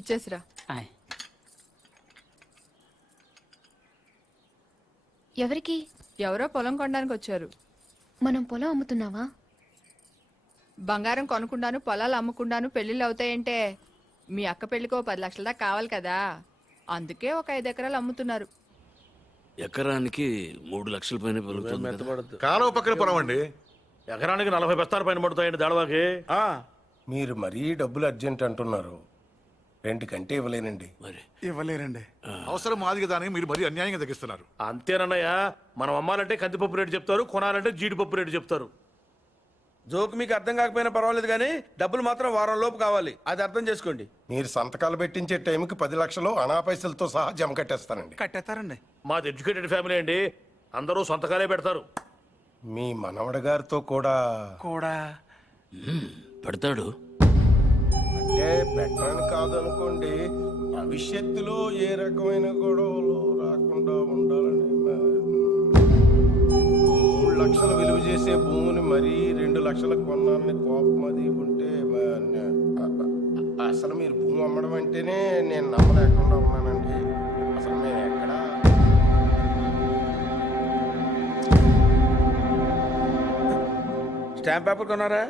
ఇచ్చేసిరా. ఎవరికి? ఎవరో పొలం కొనడానికి వచ్చారు. మనం పొలం అమ్ముతున్నావా? బంగారం కొనకుండాను పొలాలు అమ్ముకుండాను పెళ్లిళ్ళు అవుతాయంటే మీ అక్క పెళ్లికి 10 లక్షల దాకా కావాలి కదా, అందుకే ఒక 5 ఎకరాలు అమ్ముతున్నారు. ఎకరానికి 3 లక్షల పైన పెరుగుతుంది కదా. కాలువ పక్కన పొలం అండి. ఎకరానికి 40 బస్తాల పైన పడుతాయండి దాడవాకి. మీరు మరీ డబ్బులు అర్జెంట్ అంటున్నారు. రెండుకంటే ఇవ్వలేనండి. మరి ఇవ్వలేరండి. అవసరం మాది కదా అని మీరు మరీ అన్యాయంగా తగ్గిస్తున్నారు. అంతేనన్నయ్య, మనం అమ్మాలంటే కందిపప్పు రేటు చెప్తారు, కొనాలంటే జీడిపప్పు రేటు చెప్తారు. జోక్ మీకు అర్థం కాకపోయినా పర్వాలేదు కానీ డబ్బులు మాత్రం వారం లోపు కావాలి, అది అర్థం చేసుకోండి. మీరు సంతకాలు పెట్టించే టైంకి 10 లక్షలు అనా పైసలతో సహా జమ కట్టేస్తానండి. కట్టేస్తారండి. మాది ఎడ్యుకేటెడ్ ఫ్యామిలీ అండి, అందరూ సొంతకాలే పెడతారు. మీ మనవడి గారితో కూడా కూడా పెడతాడు. అంటే పెట్టని కాదనుకోండి, భవిష్యత్తులో ఏ రకమైన గొడవలు రాకుండా ఉండాలని 3 లక్షలు విలువ చేసే భూమిని మరీ 2 లక్షలకు కొన్నానని కోపం అది ఉంటే అసలు మీరు భూమి అమ్మడం అంటేనే నేను నమ్మలేకుండా ఉన్నానండి. అసలు మేము ఎక్కడ స్టాంప్ పేపర్ కొన్నారా?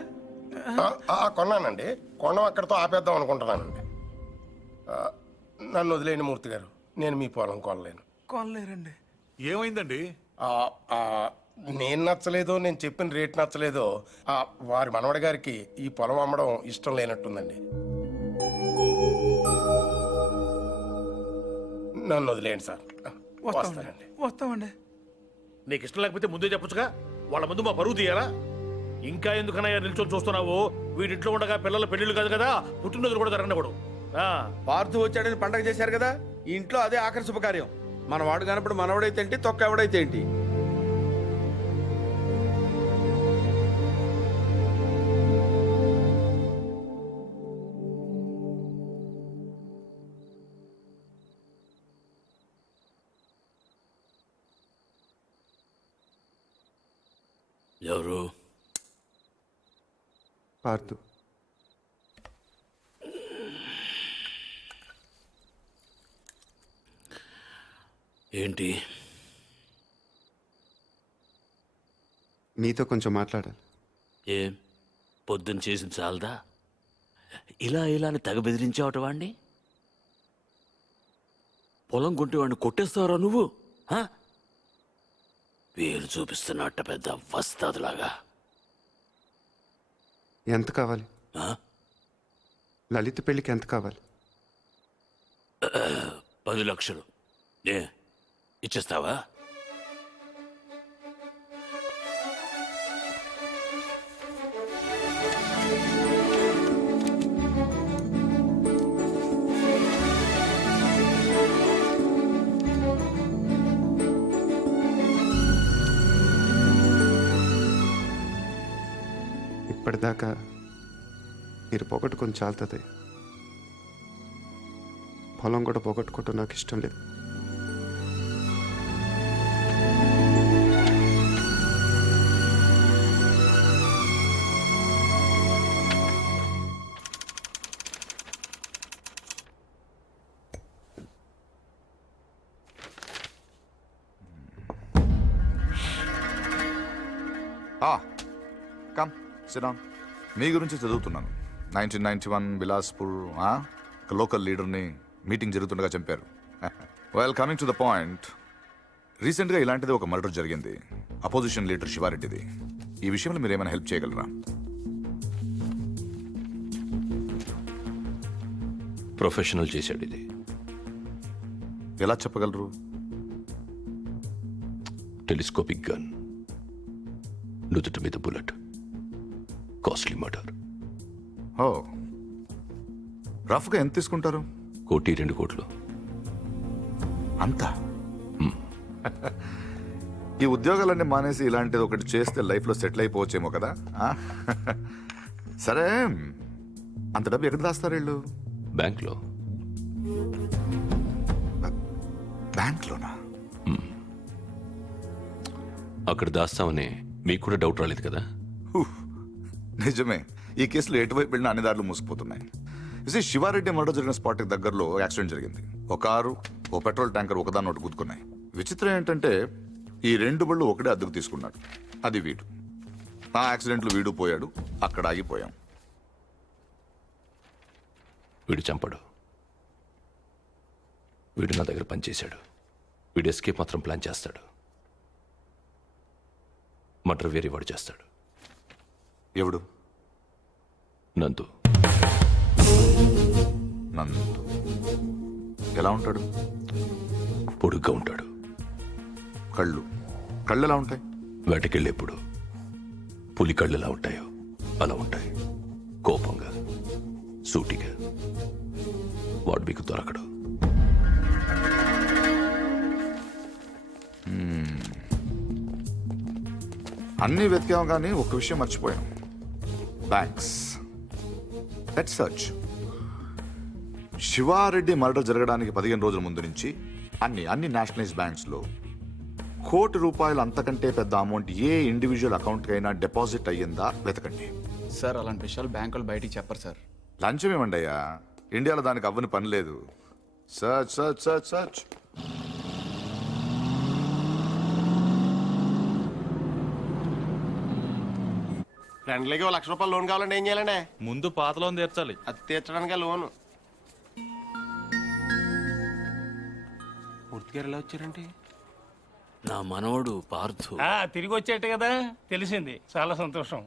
కొన్నానండి. కొనం అక్కడితో ఆపేద్దాం అనుకుంటున్నానండి. నన్ను వదిలేని మూర్తి గారు, నేను మీ పొలం కొనలేను. కొనలేరండి. ఏమైందండి? నేను నచ్చలేదో, నేను చెప్పిన రేట్ నచ్చలేదో వారి మనవడి గారికి ఈ పొలం అమ్మడం ఇష్టం లేనట్టుందండి. నన్ను వదిలేండి సార్. వస్తానండి. వస్తామండి. నీకు ఇష్టం లేకపోతే ముందే చెప్పొచ్చుగా, వాళ్ళ ముందు మా పరువు తీయాలా? ఇంకా ఎందుకనయ్యా నిల్చొని చూస్తున్నావు? వీడింట్లో ఉండగా పిల్లల పెళ్లిళ్ళు కాదు కదా, పుట్టినరోజులు కూడా జరగకూడదు. పార్థు వచ్చాడని పండగ చేశారు కదా, ఈ ఇంట్లో అదే ఆఖరి శుభకార్యం. మన వాడు కానప్పుడు మనవడైతే ఏంటి, తొక్క ఎవడైతే ఏంటి. ఎవరు? పార్థు. ఏంటి? నీతో కొంచెం మాట్లాడాలి. ఏం పొద్దున్న చేసిన చాలదా? ఇలా అని తెగ బెదిరించావట వాణ్ణి. పొలం కొంటే వాడిని కొట్టేస్తావరా నువ్వు? పేరు చూపిస్తున్నట్ట పెద్ద వస్తాదులాగా. ఎంత కావాలి? లలిత పెళ్ళికి ఎంత కావాలి? 10 లక్షలు. ఇచ్చేస్తావా? ఇప్పటిదాకా మీరు పోగొట్టుకొని చాలుతుంది. పొలం కూడా పోగొట్టుకోవటం నాకు ఇష్టం లేదు. Come SIT down. మీ గురించి చదువుతున్నాను. 1991 బిలాస్పూర్ ఒక లోకల్ లీడర్ని మీటింగ్ జరుగుతుండగా చంపారు. Well, coming to the point, రీసెంట్గా ఇలాంటిది ఒక మర్డర్ జరిగింది, అపోజిషన్ లీడర్ శివారెడ్డిది. ఈ విషయంలో మీరు ఏమైనా హెల్ప్ చేయగలరా? ప్రొఫెషనల్ చేశాడు ఇది. ఎలా చెప్పగలరు? టెలిస్కోపిక్ గన్, నుదుటి మీద బుల్లెట్, కాస్ట్లీ మర్డర్. ఓ, రఫ్గా ఎంత తీసుకుంటారు? 1-2 కోట్లు. అంతా? ఈ ఉద్యోగాలన్నీ మానేసి ఇలాంటిది ఒకటి చేస్తే లైఫ్లో సెటిల్ అయిపోవచ్చేమో కదా. సరే, అంత డబ్బు ఎక్కడ దాస్తారు వీళ్ళు? బ్యాంక్లో. బ్యాంక్లోనా? అక్కడ దాస్తామని మీకు కూడా డౌట్ రాలేదు కదా? నిజమే, ఈ కేసులో ఎటువైపు వెళ్ళినా అన్ని దారులు మూసిపోతున్నాయి. ఇది శివారెడ్డి మర్డర్ జరిగిన స్పాట్ దగ్గరలో యాక్సిడెంట్ జరిగింది. ఒక కారు, ఓ పెట్రోల్ ట్యాంకర్ ఒకదాన్ని ఒకటి గుద్దుకున్నాయి. విచిత్రం ఏంటంటే ఈ రెండు బళ్ళు ఒకటే అద్దెకు తీసుకున్నాడు. అది వీడు. ఆ యాక్సిడెంట్లో వీడు పోయాడు, అక్కడ ఆగిపోయాం. వీడు చంపడు. వీడు నా దగ్గర పనిచేశాడు. వీడు ఎస్కేప్ మాత్రం ప్లాన్ చేస్తాడు. మర్డర్ వేరే వాడు చేస్తాడు. ఎవడు? నందు. నందు ఎలా ఉంటాడు? పొడుగ్గా ఉంటాడు. కళ్ళు ఎలా ఉంటాయి? వేటకెళ్ళేప్పుడు పులి కళ్ళు ఎలా ఉంటాయో అలా ఉంటాయి. కోపంగా, సూటిగా. వాడు మీకు దొరకడు. అన్నీ వెతికాం కానీ ఒక్క విషయం మర్చిపోయాం. Banks. Let's search. Shiva Reddy murder జరగడానికి 15 రోజుల ముందు నుంచి అన్ని నేషనలైజ్ బ్యాంక్స్ లో ₹1,00,00,000 అంతకంటే పెద్ద అమౌంట్ ఏ ఇండివిజువల్ అకౌంట్ అయినా డిపాజిట్ అయ్యిందా వెతకండి. సార్ అలాంటి విషయాలు బ్యాంకులు బయటికి చెప్పరు సార్. లంచం ఏమండి అయ్యా, ఇండియాలో దానికి అవ్వని పని లేదు. Search search search search. ఫ్రెండ్లకి ₹1,00,000 లోన్ కావాలంటే ఏం చేయాలండి? ముందు పాత లోన్ తీర్చాలి. అది తీర్చడానికి లోను. పూర్తిగా ఎలా వచ్చారంటే నా మనవడు పార్థు. తిరిగి వచ్చేట కదా తెలిసింది. చాలా సంతోషం.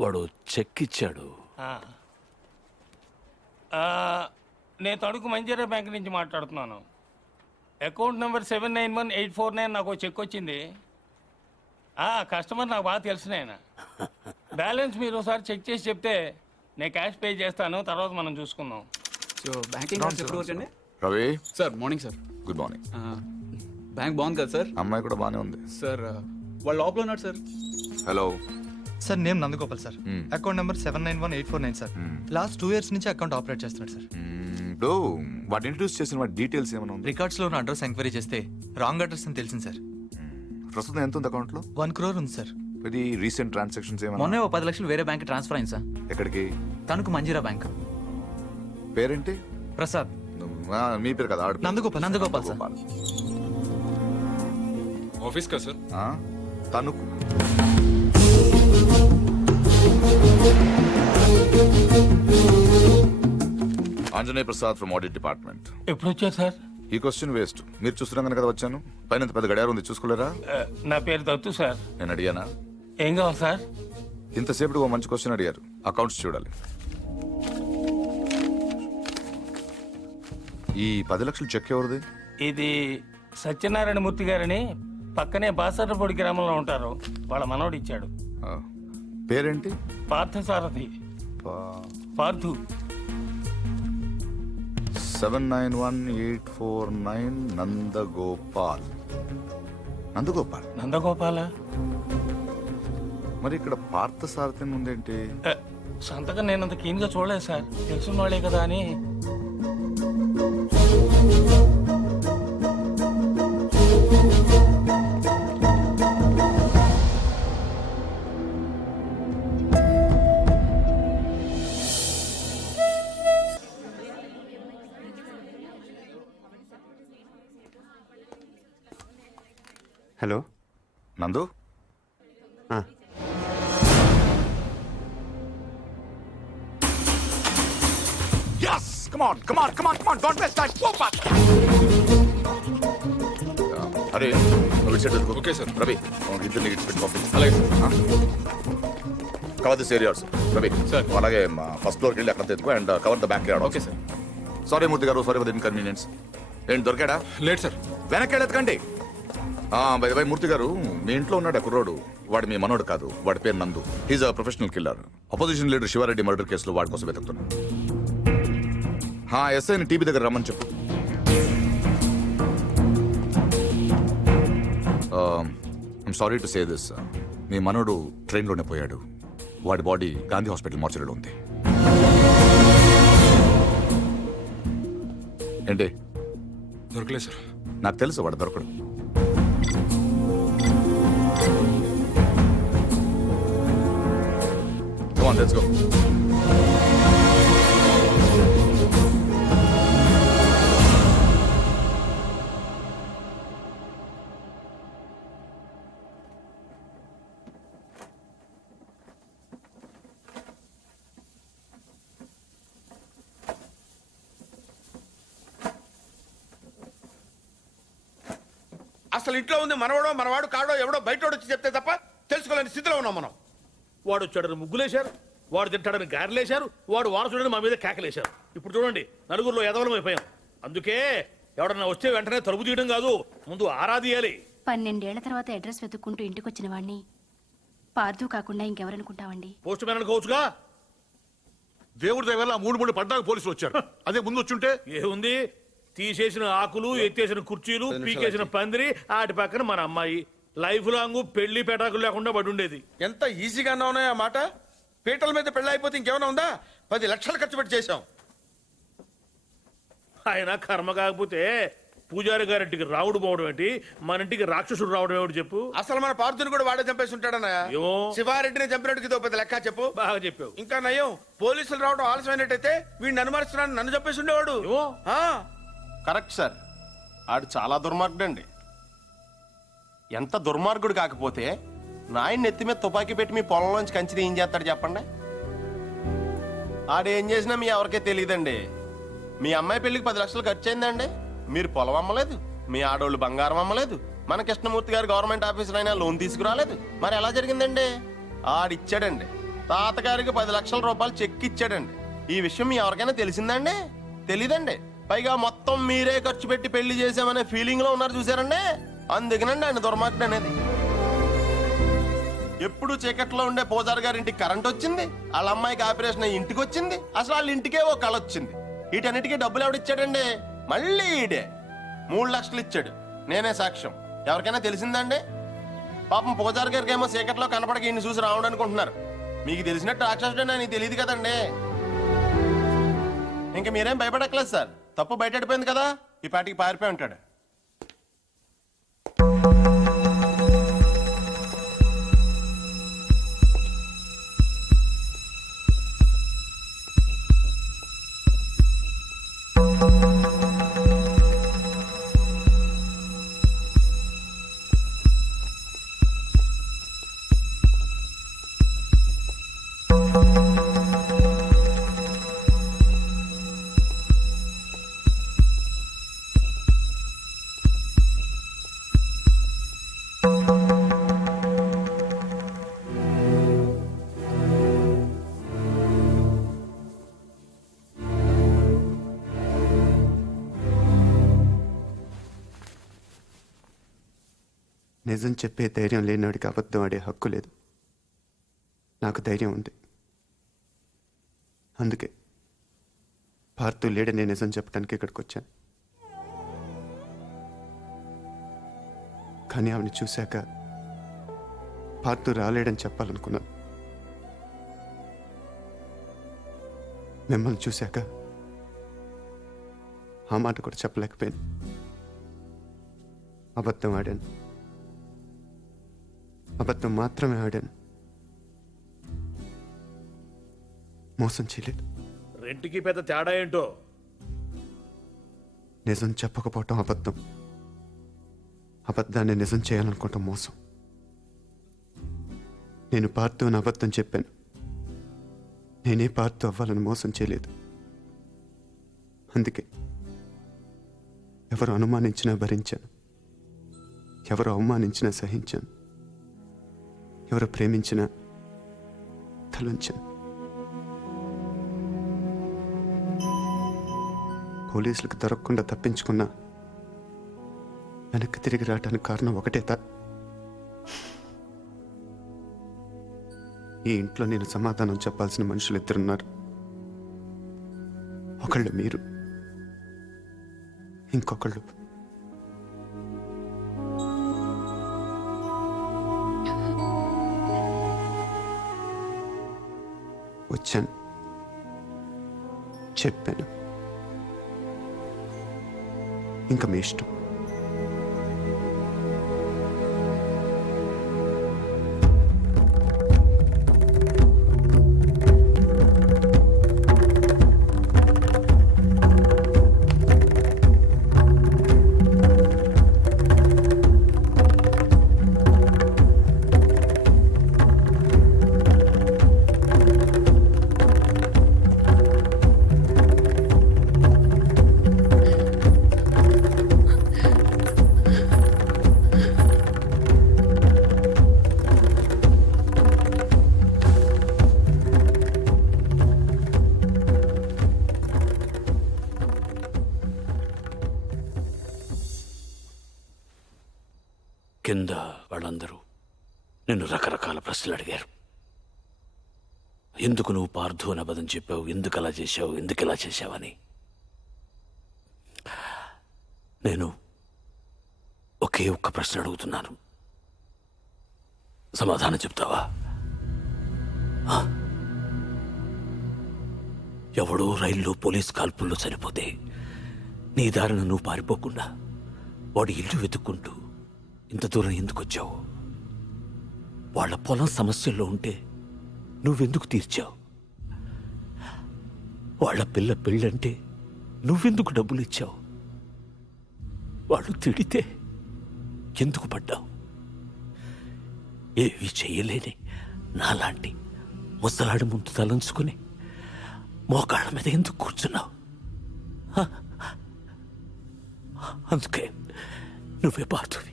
వాడు చెక్ ఇచ్చాడు. నేను తణుకు మంజీరా బ్యాంక్ నుంచి మాట్లాడుతున్నాను. అకౌంట్ నెంబర్ 791849 నాకు ఓ చెక్ వచ్చింది. కస్టమర్ నాకు బాగా తెలిసిన ఆయన. బ్యాలెన్స్ మీరు ఒకసారి చెక్ చేసి చెప్తే నేను క్యాష్ పే చేస్తాను, తర్వాత మనం చూసుకుందాం. సో బ్యాంకింగ్ అవర్స్ ఎప్పుడు వరకు అండి? Ravi, sir morning sir. Good morning. Bank బాగుంది కదా సార్? అమ్మాయి కూడా బాగానే ఉంది సార్ వాళ్ళు లోపల ఉన్నారు sir. Hello sir, name Nandagopal sir. Account number 791849 sir. Last 2 years నుంచి అకౌంట్ ఆపరేట్ చేస్తున్నాడు సార్. ఇప్పుడు వాటి ఇంట్రడ్యూస్ చేసిన వాటి డీటెయిల్స్ ఏమైనా ఉంది? రికార్డ్స్ లో ఉన్న అడ్రస్ ఎంక్వైరీ చేస్తే రాంగ్ అడ్రస్ అని తెలిసింది సార్. ప్రస్తుతం ఎంత ఉంది అకౌంట్ లో? 1 crore ఉంది సార్. ఇది రీసెంట్ ట్రాన్సాక్షన్స్ ఏమైనా? మొన్నే ఓ 10 లక్షలు వేరే బ్యాంక్ ట్రాన్స్ఫర్ అయింది సార్. ఎక్కడికి? తణుకు మంజీరా బ్యాంక్. పేరేంటి? ప్రసాద్. మీ పేరు కదా? నందగోపాల్ సార్. ఆఫీస్ కదా sir? Tanuku. Anjaneya Prasad from audit department. ఎప్పుడు వచ్చారు సార్? ఈ క్వశ్చన్ వేస్ట్. మీరు చూస్తున్నాం కదా వచ్చాను. పైన పెద్ద గడియారం ఉంది, చూసుకోలేరా? నా పేరు దత్తు సార్. నేను అడిగానా? ఏం కావాలి సార్? ఇంతసేపు ఒక మంచి క్వశ్చన్ అడిగారు. అకౌంట్స్ చూడాలి. ఈ 10 లక్షలు చెక్ ఎవరిది? ఇది సత్యనారాయణ మూర్తి గారని పక్కనే బాసర్లపూడి గ్రామంలో ఉంటారు. వాళ్ళ మనవడు ఇచ్చాడు. పేరేంటి? పార్థసారథి. పార్థు. 791849 నందగోపాల్. నందగోపాల. మరి ఇక్కడ పార్థసారథి ఉందేంటి? సంతకం నేనంత కీన్ గా చూడలేదు సార్. తెలుసున్న వాళ్ళే కదా అని. హలో నందు, అరే ఓకే సార్. రవి, ఇద్దరు ఇటు పంపించు. అలాగే cover this areas. Ravi sir, అలాగే ఫస్ట్ ఫ్లోర్కి వెళ్ళి అక్కడ తెచ్చుకో and cover the backyard. Okay sir. Sorry Murthy garu, sorry for the inconvenience. ఏంటి దొరికాడా? లేదు సార్. వెనక్కి వెళ్ళెత్తకండి. బై మూర్తి గారు, మీ ఇంట్లో ఉన్నాడు కుర్రోడు. వాడు మీ మనోడు కాదు. వాడి పేరు Nandu. He's a professional killer. Opposition leader Shivareddy murder కేసులో వాడి కోసం వెతుకుతున్నాడు. ఎస్ఐని టీవీ దగ్గర రమ్మని చెప్పు. I'm sorry to say this. మీ మనోడు ట్రైన్లోనే పోయాడు. వాడి బాడీ గాంధీ హాస్పిటల్ మార్చరీలో ఉంది. ఏంటి? దొరకలేదు సార్. నాకు తెలుసు వాడు దొరకడు. Come on, let's go. అసలు ఇంట్లో ఉంది మనవడో మనవాడు కాడో ఎవడో బయటోడు వచ్చి చెప్తే తప్ప తెలుసుకోలేని స్థితిలో ఉన్నాం మనం. వాడు వచ్చాడని ముగ్గులేశారు, వాడు తింటాడని గారెలేశారు, వాడు వారసుడని మా మీద కేకలేశారు. ఇప్పుడు చూడండి, నలుగురిలో ఎదవలం అయిపోయాం. అందుకే ఎవడన్నా వస్తే వెంటనే తలుపు తీయడం కాదు, ముందు ఆరాధియాలి. 12 ఏళ్ల తర్వాత అడ్రస్ వెతుక్కుంటూ ఇంటికి వచ్చిన వాడిని పార్థు కాకుండా ఇంకెవరనుకుంటావండి? Post man అనుకోవచ్చుగా. దేవుడి దగ్గర 3 పడ్డాక పోలీసులు వచ్చారు. అదే ముందు వచ్చుంటే ఏముంది, తీసేసిన ఆకులు, ఎత్తేసిన కుర్చీలు, పీకేసిన పందిరి, ఆటి పక్కన మన అమ్మాయి లైఫ్ లాంగ్ పెళ్లి పెటాకులు లేకుండా పడి ఉండేది. ఎంత ఈజీగా ఉన్నాయి ఆ మాట. పీటల మీద పెళ్ళి అయిపోతే ఇంకేమైనా ఉందా? 10 లక్షలు ఖర్చు పెట్టి చేశాం. ఆయన కర్మ కాకపోతే పూజారి గారింటికి రావుడు పోవడం ఏంటి, మన ఇంటికి రాక్షసుడు రావడం ఏమిటి చెప్పు. అసలు మన పార్థుని కూడా వాడే చంపేసి ఉంటాడన్నయ్య. ఏమో. శివారెడ్డిని చంపినట్టుకి ఇదో పెద్ద లెక్క చెప్పు. బాగా చెప్పావు. ఇంకా నయ్యం, పోలీసులు రావడం ఆలస్యమైనట్టయితే వీడిని అనుమానిస్తున్నాను, నన్ను చంపేసి ఉండేవాడు. ఏమో. ఆ, కరెక్ట్ సార్, ఆడు చాలా దుర్మార్గుడు అండి. ఎంత దుర్మార్గుడు కాకపోతే నాయన నెత్తి మీద తుపాకీ పెట్టి మీ పొలంలోంచి కంచి ఏం చేస్తాడు చెప్పండి. ఆడేం చేసినా మీ ఎవరికే తెలియదండి. మీ అమ్మాయి పెళ్లికి 10 లక్షలు ఖర్చు అయిందండి. మీరు పొలం అమ్మలేదు, మీ ఆడోళ్ళు బంగారం అమ్మలేదు, మన కృష్ణమూర్తి గారు గవర్నమెంట్ ఆఫీసర్ అయినా లోన్ తీసుకురాలేదు. మరి ఎలా జరిగిందండి? ఆడిచ్చాడండి. తాతగారికి 10 లక్షల రూపాయలు చెక్ ఇచ్చాడండి. ఈ విషయం మీ ఎవరికైనా తెలిసిందండి? తెలీదండి. పైగా మొత్తం మీరే ఖర్చు పెట్టి పెళ్లి చేసామనే ఫీలింగ్ లో ఉన్నారు చూసారండి. అందుకనండి ఆయన దుర్మార్గుడు అనేది. ఎప్పుడు చీకట్లో ఉండే పూజారి గారి ఇంటికి కరెంట్ వచ్చింది, వాళ్ళ అమ్మాయికి ఆపరేషన్ అయ్యి ఇంటికి వచ్చింది, అసలు వాళ్ళ ఇంటికే ఓ కళ వచ్చింది. వీటన్నిటికీ డబ్బులు ఎవడిచ్చాడండి? మళ్ళీ ఈడే 3 లక్షలు ఇచ్చాడు. నేనే సాక్ష్యం. ఎవరికైనా తెలిసిందండి? పాపం పూజారి గారికి ఏమో చీకట్లో కనపడక ఈయన చూసి రావడం అనుకుంటున్నారు. మీకు తెలిసినట్టు రాక్షసుడే నాకు తెలియదు కదండి. ఇంకా మీరేం భయపడక్కలేదు సార్, తప్పు బయటపడిపోయింది కదా, ఈ పాటికి పారిపోయి ఉంటాడు. నిజం చెప్పే ధైర్యం లేనివాడికి అబద్ధం ఆడే హక్కు లేదు. నాకు ధైర్యం ఉంది. అందుకే పార్థు లేడని నిజం చెప్పడానికి ఇక్కడికి వచ్చాను. కానీ ఆవిని చూశాక పార్థు రాలేడని చెప్పాలనుకున్నాను. మిమ్మల్ని చూశాక ఆ మాట కూడా చెప్పలేకపోయాను. అబద్ధం ఆడాను. అబద్ధం మాత్రమే ఆడాను. మోసం చేయలేదు. రెంటికి పెద్ద తేడా ఏంటో. నిజం చెప్పకపోవటం అబద్ధం, అబద్ధాన్ని నిజం చేయాలనుకోవటం మోసం. నేను పార్థు అని అబద్ధం చెప్పాను. నేనే పార్థు అవ్వాలని మోసం చేయలేదు. అందుకే ఎవరు అనుమానించినా భరించాను, ఎవరు అవమానించినా సహించాను, ఎవరు ప్రేమించినా తలంచాను. పోలీసులకు దొరకకుండా తప్పించుకున్నా వెనక్కి తిరిగి రావడానికి కారణం ఒకటే ఈ ఇంట్లో నేను సమాధానం చెప్పాల్సిన మనుషులు 2 ఉన్నారు. ఒకళ్ళు మీరు, ఇంకొకళ్ళు వచ్చాను, చెప్పాను. ఇంకా మీ ఇష్టం. కింద వాళ్ళందరూ నిన్ను రకరకాల ప్రశ్నలు అడిగారు. ఎందుకు నువ్వు పార్థు అని అబద్ధం చెప్పావు, ఎందుకు అలా చేశావు, ఎందుకు ఇలా చేశావని. నేను ఒకే ఒక్క ప్రశ్న అడుగుతున్నాను, సమాధానం చెప్తావా? ఎవడో రైల్లో పోలీస్ కాల్పుల్లో చనిపోతే నీ దారిన నువ్వు పారిపోకుండా వాడి ఇల్లు వెతుక్కుంటూ ఇంత దూరం ఎందుకు వచ్చావు? వాళ్ళ పొలం సమస్యల్లో ఉంటే నువ్వెందుకు తీర్చావు? వాళ్ళ పిల్ల పెళ్ళంటే నువ్వెందుకు డబ్బులు ఇచ్చావు? వాళ్ళు తిడితే ఎందుకు పడ్డావు? ఏవి చెయ్యలేని నాలాంటి ముసలాడి ముందు తలంచుకుని మోకాళ్ళ మీద ఎందుకు కూర్చున్నావు? అందుకే నువ్వే పార్థువి,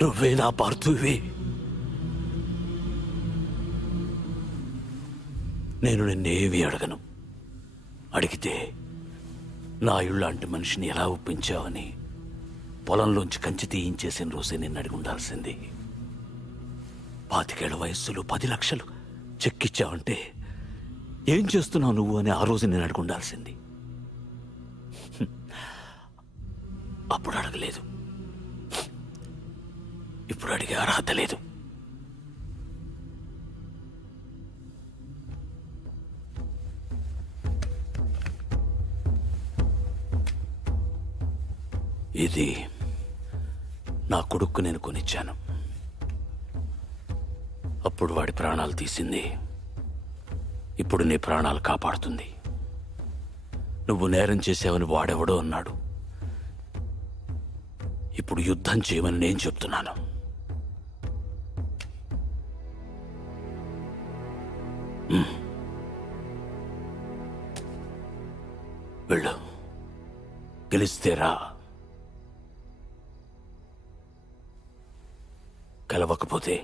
నువ్వే నా పార్థువి. నేను నిన్నేవి అడగను. అడిగితే నా ఇళ్ళంటి మనిషిని ఎలా ఒప్పించావని పొలంలోంచి కంచి తీయించేసిన రోజే నిన్ను అడిగి ఉండాల్సింది. 25 ఏళ్ల వయస్సులో 10 లక్షలు చెక్కిచ్చావంటే ఏం చేస్తున్నావు నువ్వు అని ఆ రోజు నేను అడిగి ఉండాల్సింది. అప్పుడు అడగలేదు, ఇప్పుడు అడిగే అర్హత లేదు. ఇది నా కొడుక్కు నేను కొనిచ్చాను. అప్పుడు వాడి ప్రాణాలు తీసింది, ఇప్పుడు నీ ప్రాణాలు కాపాడుతుంది. నువ్వు నేరం చేసావని వాడెవడో అన్నాడు, ఇప్పుడు యుద్ధం చేయమని నేను చెప్తున్నాను. వెళ్ళు, గెలిస్తేరా, కలవకపోతే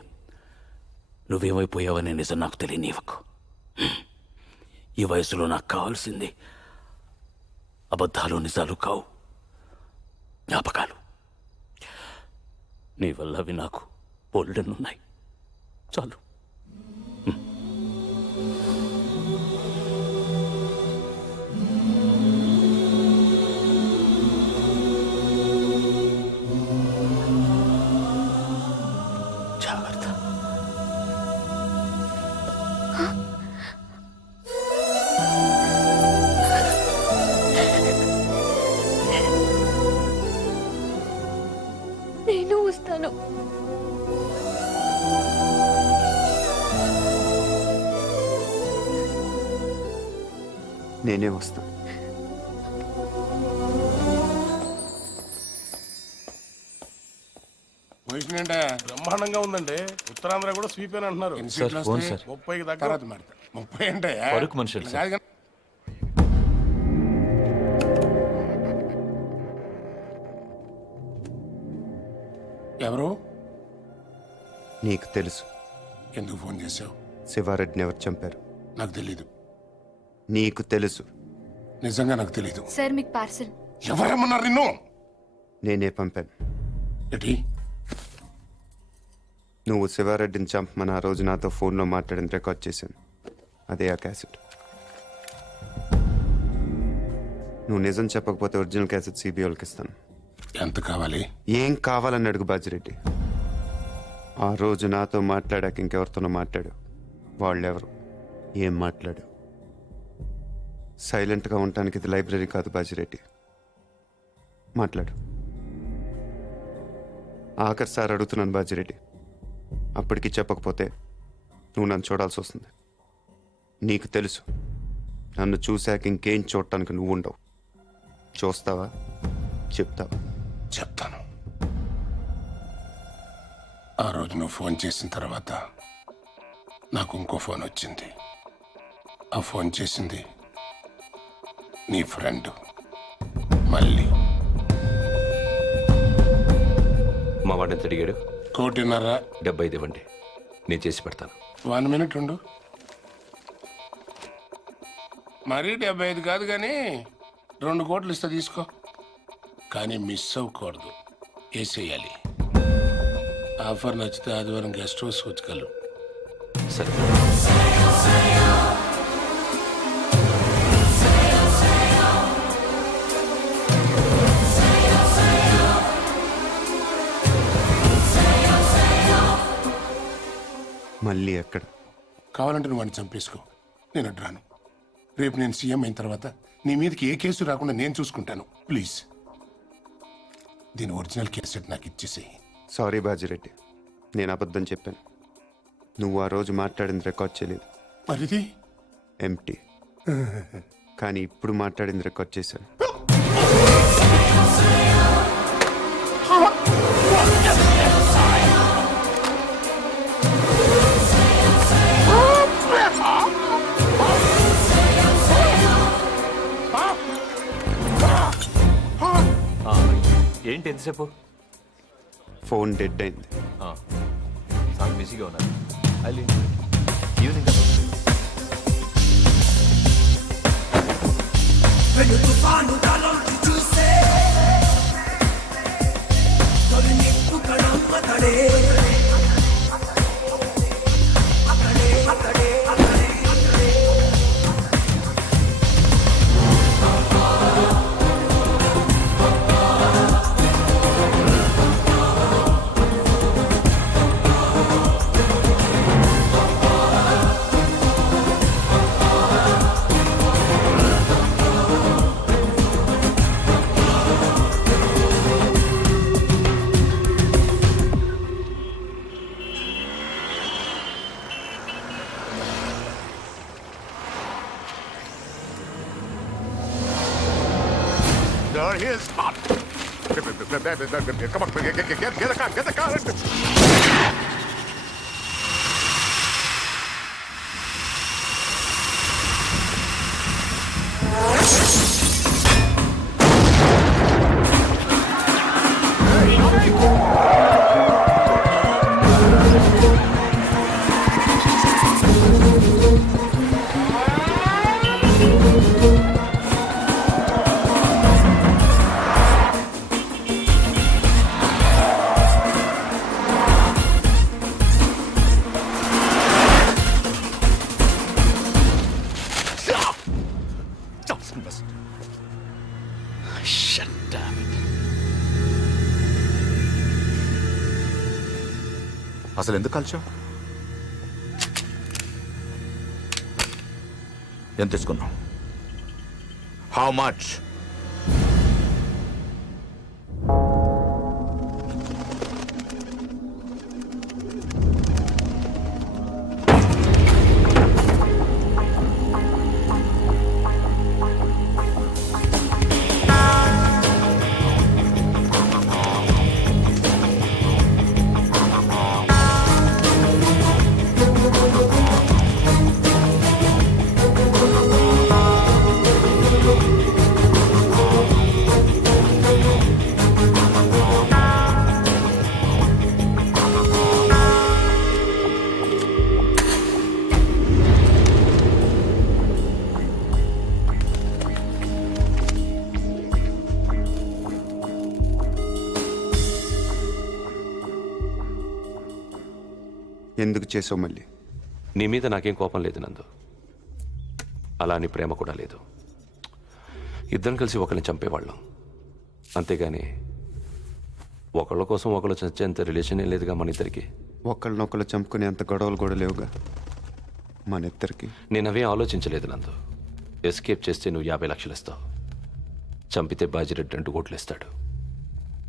నువ్వేమైపోయావనే నిజం నాకు తెలియనివ్వకు. ఈ వయసులో నాకు కావాల్సింది అబద్ధాలు నిజాలు కావు, జ్ఞాపకాలు. నీ వల్ల అవి నాకు బోల్డెన్నున్నాయి, చాలు. జాగ్రత్త. నేను వస్తాను. నేనే వస్తాను. పొజిషన్ అంటే బ్రహ్మాండంగా ఉందండి. ఉత్తరాంధ్ర కూడా స్వీప్ అని అంటున్నారు. Sir, phone sir. 30కి దగ్గర 30 అంటే వరకు మనుషులు సార్. కాదు కానీ ఎవరు? నీకు తెలుసు. ఎందుకు ఫోన్ చేశావు? శివారెడ్డిని ఎవరు చంపారు? నాకు తెలీదు. నీకు తెలుసు. నిజంగా నాకు తెలీదు. సార్ మీకు పార్సల్. ఎవరమ్మన్నారు నిన్ను? నేనే పంపాను. ఏంటి? నువ్వు శివారెడ్డిని చంపమని ఆ రోజు నాతో ఫోన్లో మాట్లాడిన రికార్డ్ చేశాను. అదే ఆ క్యాసెట్. నువ్వు నిజం చెప్పకపోతే ఒరిజినల్ క్యాసెట్ సిబిఐకి ఇస్తాను. ఎంత కావాలి? ఏం కావాలని అడుగు బాజిరెడ్డి. ఆ రోజు నాతో మాట్లాడాక ఇంకెవరితోనో మాట్లాడు. వాళ్ళెవరు, ఏం మాట్లాడు? సైలెంట్గా ఉండటానికి ఇది లైబ్రరీ కాదు బాజిరెడ్డి. మాట్లాడు. ఆఖరి సార్ అడుగుతున్నాను బాజిరెడ్డి. అప్పటికి చెప్పకపోతే నువ్వు నన్ను చూడాల్సి వస్తుంది. నీకు తెలుసు, నన్ను చూశాక ఇంకేం చూడటానికి నువ్వు ఉండవు. చూస్తావా? చెప్తావా? చెప్తాను. ఆ రోజు నువ్వు ఫోన్ చేసిన తర్వాత నాకు ఇంకో ఫోన్ వచ్చింది. ఆ ఫోన్ చేసింది నీ ఫ్రెండ్ మళ్ళీ. మా వాడిని ఎంత అడిగాడు? 1.5. 75 ఇవ్వండి, నేను చేసి పెడతాను. 1 మినిట్ ఉండు. మరీ 75 కాదు కానీ 2 కోట్లు ఇస్తా, తీసుకో. కానీ మిస్ అవ్వకూడదు, వేసేయాలి. ఆఫర్ నచ్చితే ఆదివారం గెస్ట్ హౌస్ వచ్చగలరు. సరే మళ్ళీ ఎక్కడ? కావాలంటే నువ్వు వాడిని చంపేసుకో, నేను అడ్రాను. రేపు నేను సీఎం అయిన తర్వాత నీ మీదకి ఏ కేసు రాకుండా నేను చూసుకుంటాను. ప్లీజ్ దీని ఒరిజినల్ కేసెట్ నాకు ఇచ్చేసేయి. సారీ బాజిరెడ్డి, నేను అబద్ధం చెప్పాను. నువ్వు ఆ రోజు మాట్లాడింది రికార్డ్ చేయలేదు. మరిది ఎంటీ. కానీ ఇప్పుడు మాట్లాడింది రికార్డ్ చేశాను. ఏంటి ఎంతసేపు? ఫోన్ డెడ్ అయింది. చాలా బిజీగా ఉన్నారు. Evening There he is. Come on, get the car. అసలు ఎందుకు కాల్చావు? ఎంత తీసుకున్నావు? How much? ఎందుకు చేసావు మళ్ళీ? నీ మీద నాకేం కోపం లేదు నందు, అలా అని ప్రేమ కూడా లేదు. ఇద్దరం కలిసి ఒకరిని చంపేవాళ్ళం, అంతేగాని ఒకళ్ళ కోసం ఒకళ్ళు చచ్చేంత రిలేషన్ ఏం లేదుగా మన ఇద్దరికి. ఒకళ్ళనొకళ్ళు చంపుకునే అంత గొడవలు కూడా లేవుగా మన ఇద్దరికి. నేను అవే ఆలోచించలేదు నందు. ఎస్కేప్ చేస్తే నువ్వు 50 లక్షలు ఇస్తావు, చంపితే బాజిరెడ్డి 2 కోట్లు ఇస్తాడు.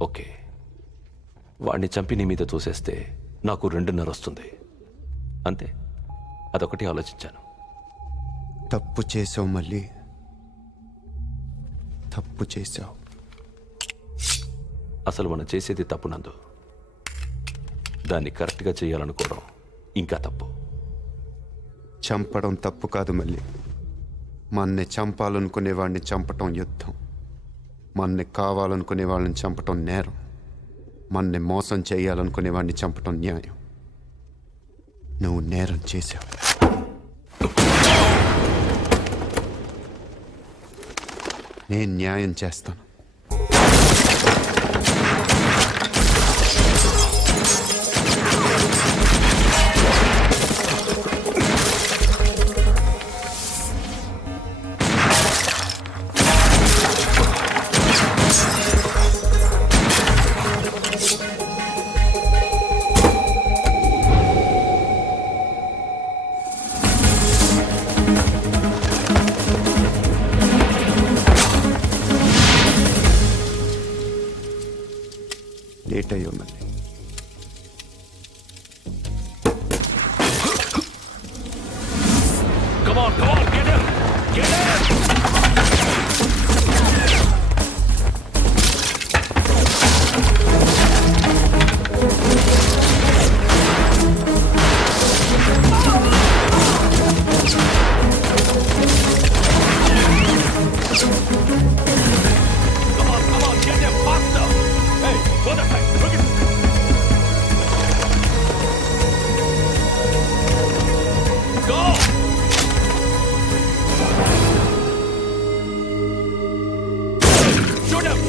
ఓకే, వాడిని చంపి నీ మీద తోసేస్తే నాకు 2.5 వస్తుంది, అంతే. అదొకటి ఆలోచించాను. తప్పు చేసావు మళ్ళీ, తప్పు చేసావు. అసలు మనం చేసేది తప్పు నందు, దాన్ని కరెక్ట్గా చేయాలనుకోవడం ఇంకా తప్పు. చంపడం తప్పు కాదు మళ్ళీ, మన్ని చంపాలనుకునే వాడిని చంపటం యుద్ధం, మన్ని కావాలనుకునే వాళ్ళని చంపటం నేరం, మన్ని మోసం చేయాలనుకునే వాడిని చంపటం న్యాయం. నువ్వు నేరం చేశావు. నేను న్యాయం చేస్తాను. లేట్ అయ్యి ఉన్నది. Come on, get him! Get him! Come on, get him faster! Hey, go that side, look it! Go! Shoot him!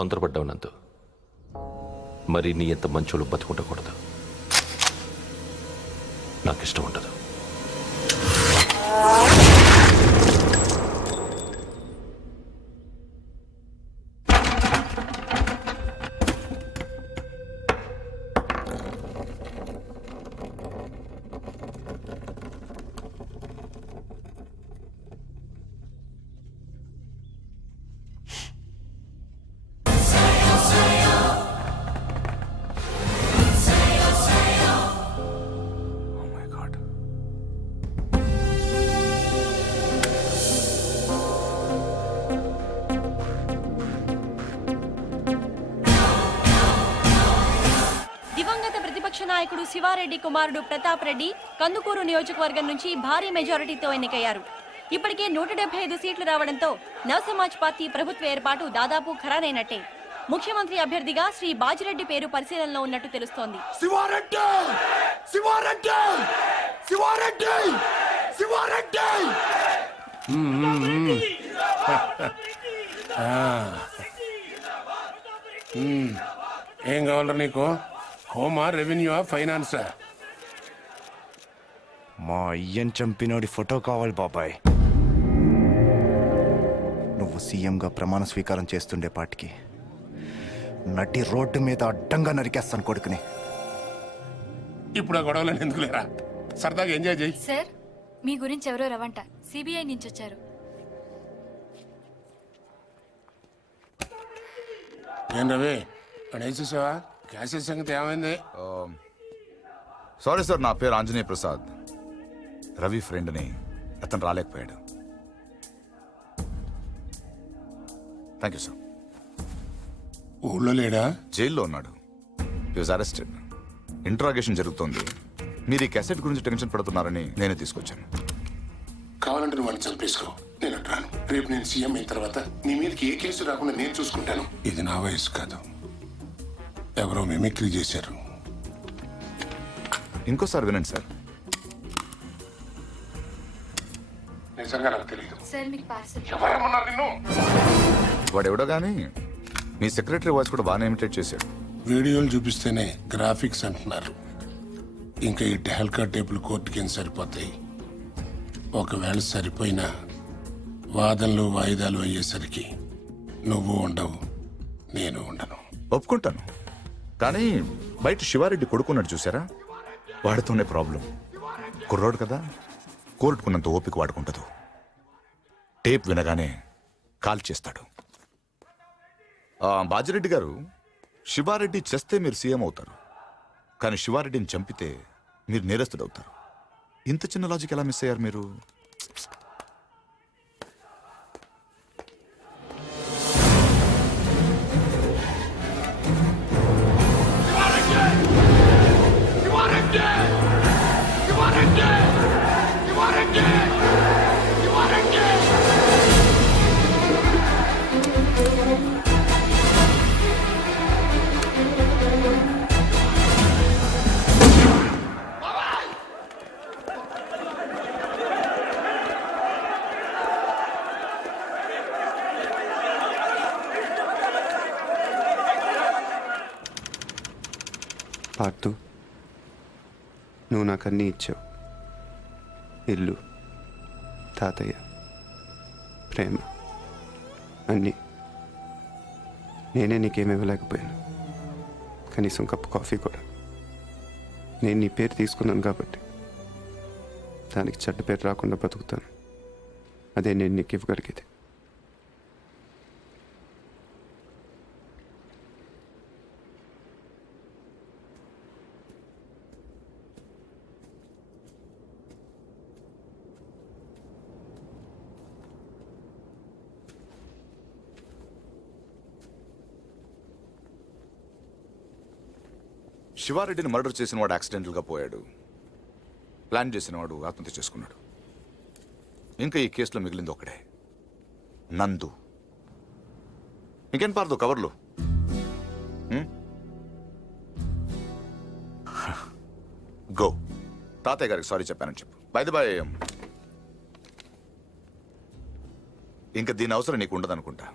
తొందరపడ్డావు నందు. మరి నీ ఎంత మంచోళ్ళు బతుకుండకూడదు. నాకు ఇష్టం ఉండదు. Oh my God. దివంగత ప్రతిపక్ష నాయకుడు శివారెడ్డి కుమారుడు ప్రతాప్ రెడ్డి కందుకూరు నియోజకవర్గం నుంచి భారీ మెజారిటీతో ఎన్నికయ్యారు. ఇప్పటికే 175 సీట్లు రావడంతో నవసమాజ్ పార్టీ ప్రభుత్వ ఏర్పాటు దాదాపు ఖరారైనట్టే. ముఖ్యమంత్రి అభ్యర్థిగా శ్రీ బాజిరెడ్డి పేరు పరిశీలనలో ఉన్నట్టు తెలుస్తోంది. శివారెడ్డి శివారెడ్డి శివారెడ్డి శివారెడ్డి ఏం కావాలరా నీకు? హోమా, రెవెన్యూ, ఫైనాన్సా? మా అయ్యన్ చంపినోడి ఫోటో కావాలి బాబాయ్. నువ్వు సీఎంగా ప్రమాణ స్వీకారం చేస్తుండే పాటికి నటి రోడ్డు మీద అడ్డంగా నరికేస్తాను కొడుకుని. ఇప్పుడు ఆ గొడవలను ఎందుకు లేరా, సరదాగా ఎంజాయ్ చేయి. సార్, మీ గురించి ఎవరో రవంట సిబిఐ నుంచి వచ్చారు. ఏం రవి, అక్కడ వేసేసావా? క్యాసెట్ సంగతి ఏమైంది? సారీ సార్, నా పేరు ఆంజనేయ ప్రసాద్. రవి ఫ్రెండ్ని, అతను రాలేకపోయాడు. Thank you sir. ఊళ్ళో లేడా? జైల్లో ఉన్నాడు. హి వాజ్ అరెస్టెడ్. ఇంట్రాగేషన్ జరుగుతోంది. మీరు ఈ క్యాసెట్ గురించి టెన్షన్ పడుతున్నారని నేనే తీసుకొచ్చాను. కావాలంటే నువ్వు వాళ్ళని చంపేసుకో, నేను అడ్రాను. రేపు నేను సీఎం అయిన తర్వాత నీ మీదకి ఏ కేసు రాకుండా నేను చూసుకుంటాను. ఇది నా వయసు కాదు, ఎవరో మిమిక్రీ చేశారు. ఇంకోసారి వినండి సార్. నిజంగా నాకు తెలియదు. సార్, మీకు పార్సల్. ఎవరేమన్నారు నిన్ను? వాడెవడో కానీ మీ సెక్రటరీ వాయిస్ కూడా బాగానే ఇమిటేట్ చేశాడు. వీడియోలు చూపిస్తేనే గ్రాఫిక్స్ అంటున్నారు. ఇంకా ఈ టెహల్కా టేపులు కోర్టుకి ఏం సరిపోతాయి? ఒకవేళ సరిపోయినా వాదనలు వాయిదాలు అయ్యేసరికి నువ్వు ఉండవు, నేను ఉండను. ఒప్పుకుంటాను, కానీ బయట శివారెడ్డి కొడుకున్నాడు చూసారా, వాడితోనే ప్రాబ్లం. కుర్రోడు కదా, కోర్టుకున్నంత ఓపిక వాడుకుంటదు. టేప్ వినగానే కాల్ చేస్తాడు. బాజిరెడ్డి గారు, శివారెడ్డి చేస్తే మీరు సీఎం అవుతారు, కానీ శివారెడ్డిని చంపితే మీరు నేరస్తుడవుతారు. ఇంత చిన్న లాజిక్ ఎలా మిస్ అయ్యారు మీరు? పార్తు, నువ్వు నాకు అన్నీ ఇచ్చావు. ఇల్లు, తాతయ్య, ప్రేమ, అన్నీ. నేనే నీకేమి ఇవ్వలేకపోయాను, కనీసం కప్పు కాఫీ కూడా. నేను నీ పేరు తీసుకున్నాను కాబట్టి దానికి చెడ్డ పేరు రాకుండా బతుకుతాను. అదే నేను నీకు ఇవ్వగలిగేది. శివారెడ్డిని మర్డర్ చేసిన వాడు యాక్సిడెంటల్గా పోయాడు. ప్లాన్ చేసిన వాడు ఆత్మహత్య చేసుకున్నాడు. ఇంకా ఈ కేసులో మిగిలింది ఒకడే, నందు. ఇంకేం పారదు కవర్లు. గో, తాతయ్య గారికి సారీ చెప్పానని చెప్పు. బై ది బై, ఇంకా దీని అవసరం నీకు ఉండదనుకుంటా.